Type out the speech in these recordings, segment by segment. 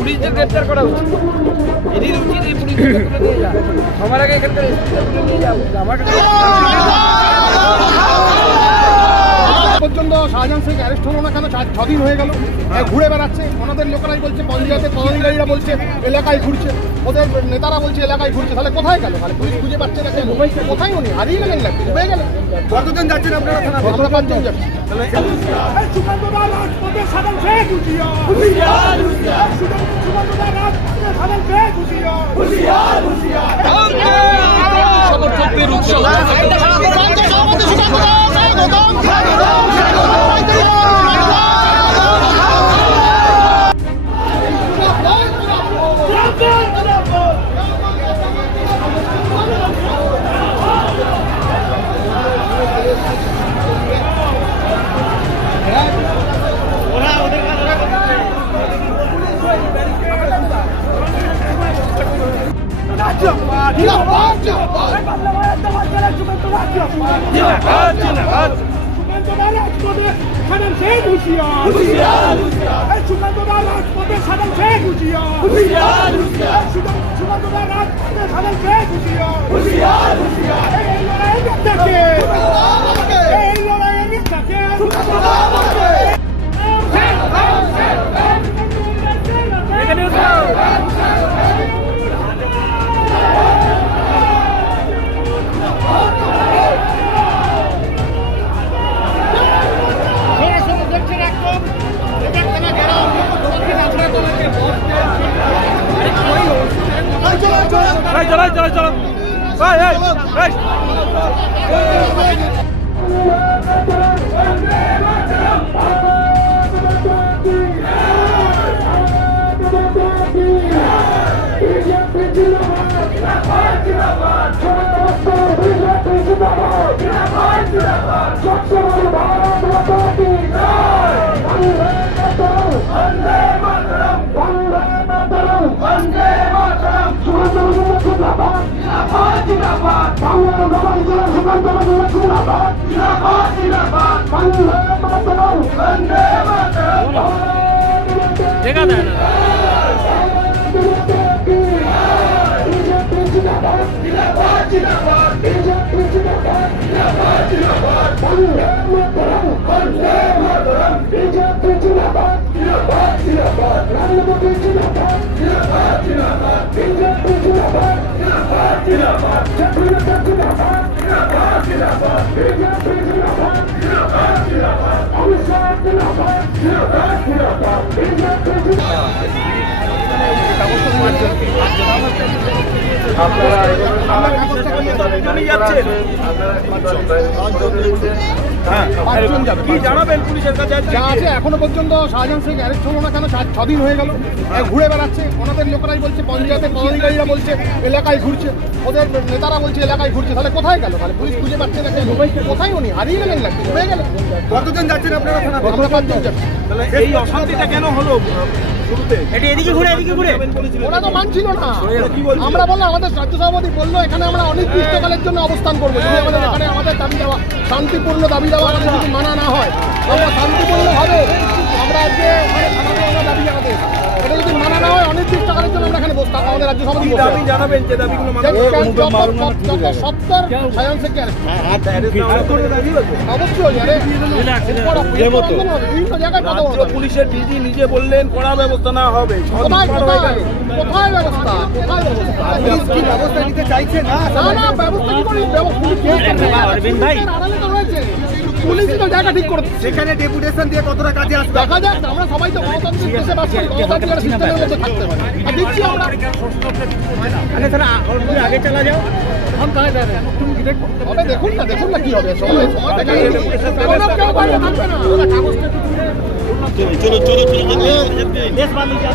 পুলিশদের গ্রেপ্তার করা উচিত। এদের উচিত এই পুলিশদের তুলে নিয়ে যাওয়া। সবার আগে এখানকার এসপিদের তুলে নিয়ে যাওয়া আমাকে পর্যন্ত শাহজাহান শেখ অ্যারেস্ট হলো না কেন? 6 দিন হয়ে গেল, ঘুরে বেড়াচ্ছে। ওনাদের লোকেরাই বলছে, পঞ্চায়েতের পদাধিকারীরা বলছে এলাকায় ঘুরছে, ওদের নেতারা বলছে এলাকায় ঘুরছে। তাহলে কোথায় গেল? তাহলে পুলিশ খুঁজে পাচ্ছে না কেন? কোথায় উনি হারিয়ে গেলেন নাকি? ডুবে গেলেন? কতজন যাচ্ছেন আপনারা? আমরা 5 জন যাচ্ছি। সমর্থকদের উৎসব চলো দেখা যায় না। এখনো পর্যন্ত শাহজাহান শেখ অ্যারেস্ট হলো না কেন? 6 দিন হয়ে গেল, ঘুরে বেড়াচ্ছে। ওনাদের লোকেরাই বলছে, পঞ্চায়েতের পদাধিকারীরা বলছে এলাকায় ঘুরছে, ওদের নেতারা বলছে এলাকায় ঘুরছে। তাহলে কোথায় গেল? তাহলে পুলিশ খুঁজে পাচ্ছে না কেন? কোথায় উনি হারিয়ে গেলেন নাকি? ডুবে গেলেন? কতজন যাচ্ছেন আপনারা? আমরা 5 জন যাচ্ছি। এই অশান্তিটা কেন হলো? ওরা তো মানছিল না। আমরা বললাম, আমাদের রাজ্য সভাপতি বললো এখানে আমরা অনির্দিষ্টকালের জন্য অবস্থান করবো। যদি আমাদের এখানে আমাদের দাবি দেওয়া, শান্তিপূর্ণ দাবি দেওয়া আমাদের যদি মানা না হয়, আমরা শান্তিপূর্ণ হবে আমরা আজকে দাবি জানাতে। এটা যদি মানা না হয়, অনির্দিষ্টকালের জন্য আমরা এখানে বসতাম। আমাদের রাজ্য সভাপতি দাবি জানাবেন যে দাবিগুলো পুলিশের ডিজি নিজে বললেন কড়া ব্যবস্থা না হবে। কোথায় ব্যবস্থা? কি ব্যবস্থা নিতে চাইছে না? ব্যবস্থা কি করি? পুলিশ তো জায়গা ঠিক করে সেখানে ডেপুটেশন দিয়ে কতটা কাজে আসবে দেখা যাক। আমরা সবাই তো গণতান্ত্রিক দেশে বাস করি, গণতান্ত্রিক সিস্টেমের মধ্যে থাকতে পারি। আর দিচ্ছি আমরা আগে চলা যাও। এখন কাজ হবে, দেখুন না কি হবে। সময়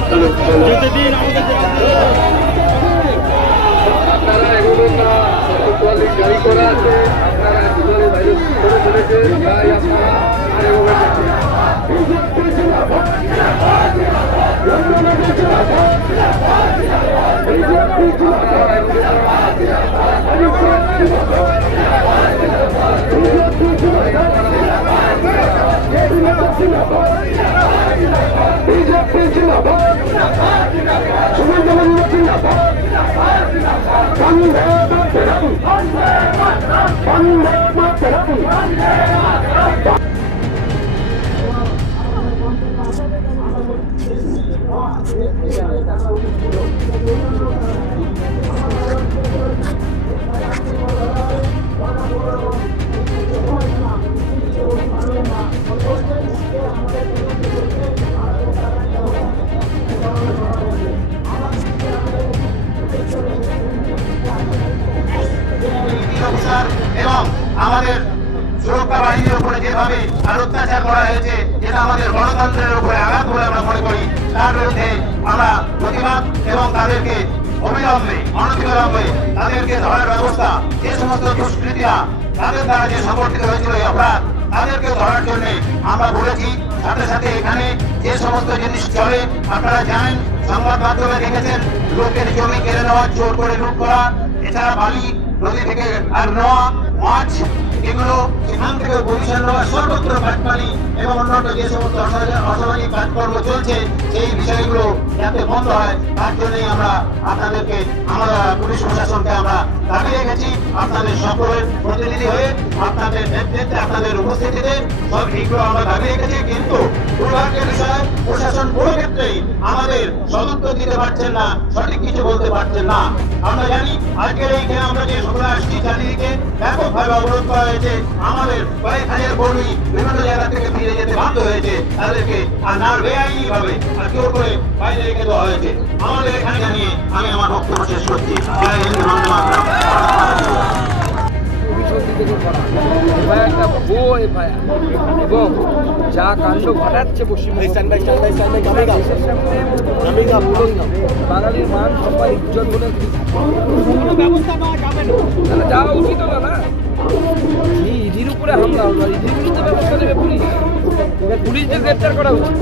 চলো যেতে দিন আমাদের। আপনারা এগুলো না জারি করা আছে, আপনারা বাইরে করে চলেছে, তাই আপনারা আর এবং আমাদের সুরক্ষা বাহিনীর উপরে যেভাবে অত্যাচার করা হয়েছে, যেটা আমাদের গণতন্ত্রের উপরে আঘাত বলে আমরা মনে করি, তার বিরুদ্ধে আমরা প্রতিবাদ এবং তাদেরকে অবিলম্বে অনতিবিলম্বে তাদেরকে ধরার ব্যবস্থা, যে সমস্ত দুষ্কৃতীরা তাদের দ্বারা যে সংগঠিত হয়েছিল এই অপরাধ, তাদেরকে ধরার জন্য আমরা বলেছি। সাথে সাথে এখানে যে সমস্ত জিনিস চলে আপনারা জানেন, সংবাদ মাধ্যমে দেখেছেন, লোকের জমি কেড়ে নেওয়া, জোর করে লুট করা, এছাড়া বালি নদী থেকে আর নেওয়া, মাছ, এগুলো সেখান থেকে পরিষ্কার নেওয়া, সর্বত্র বাটপানি এবং অন্যান্য যে সমস্ত অসামাজিক কাজকর্ম চলছে, সেই বিষয়গুলো যাতে বন্ধ হয় তার জন্যই আমরা আপনাদেরকে, আমরা পুলিশ প্রশাসনকে আমরা দাবি রেখেছি। আপনাদের সকলের প্রতিনিধি হয়ে, আপনাদের নেতৃত্বে, আপনাদের উপস্থিতিতে সব এইগুলো আমরা দাবি রেখেছি। কিন্তু দুর্ভাগ্যের বিষয়, প্রশাসন কোনো ক্ষেত্রেই আমাদের সদুত্তর দিতে পারছেন না, সঠিক কিছু বলতে পারছেন না। আমরা জানি আজকের এইখানে আমরা যে সভা আসছি, চারিদিকে ব্যাপকভাবে অবরোধ করা হয়েছে। আমাদের কয়েক হাজার কর্মী বিভিন্ন জায়গা থেকে ফিরে যেতে বাধ্য হয়েছে, তাদেরকে আর না বেআইনি ভাবে আর জোর করে বাইরে রেখে দেওয়া হয়েছে। আমাদের এখানে জানিয়ে আমি আমার বক্তব্য শেষ করছি। জয় হিন্দ, বন্দে মাতরম। এফআইআরটা ভুয়ো এফআইআর এবং যা কাণ্ড ঘটাচ্ছে বাঙালির মান সম্মান ইজ্জত বলে ব্যবস্থা নেওয়া যাবে না, তাহলে যাওয়া উচিত না। না, ইডির উপরে হামলা হলো, ইডির বিরুদ্ধে ব্যবস্থা নেবে পুলিশ। পুলিশদের গ্রেপ্তার করা উচিত,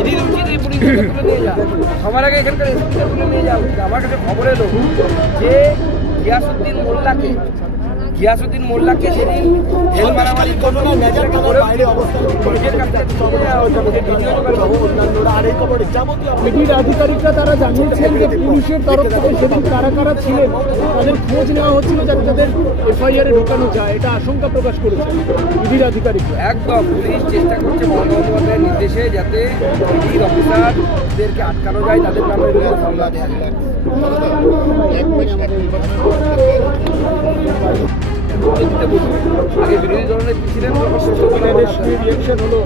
ইডির উচিত এই পুলিশকে তুলে নিয়ে যাওয়া। সবার আগে এখানকার এসপিকে তুলে নিয়ে যাওয়া উচিত। আমার কাছে খবর এলো যে গিয়াসউদ্দিন মোল্লাকে সেদিন জেল মারামারির ঘটনা ইডির আধিকারিকরা তারা জানিয়েছেন যে পুলিশের তরফ থেকে সেদিন কারা কারা ছিলেন তাদের খোঁজ নেওয়া হচ্ছিল যাতে তাদের এফআইআরে ঢোকানো যায়, এটা আশঙ্কা প্রকাশ করেছেন ইডির আধিকারিকরা। একদম পুলিশ চেষ্টা করছে মমতা বন্দ্যোপাধ্যায়ের নির্দেশে যাতে ইডির অফিসারদেরকে আটকানো যায়, তাদের নামে মামলা দেওয়া যায়। আগে বিরোধী দলের ছিলেন রিয়াকশন হলো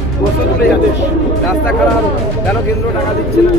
রাস্তা খারাপ, কেন কেন্দ্র টাকা দিচ্ছে না।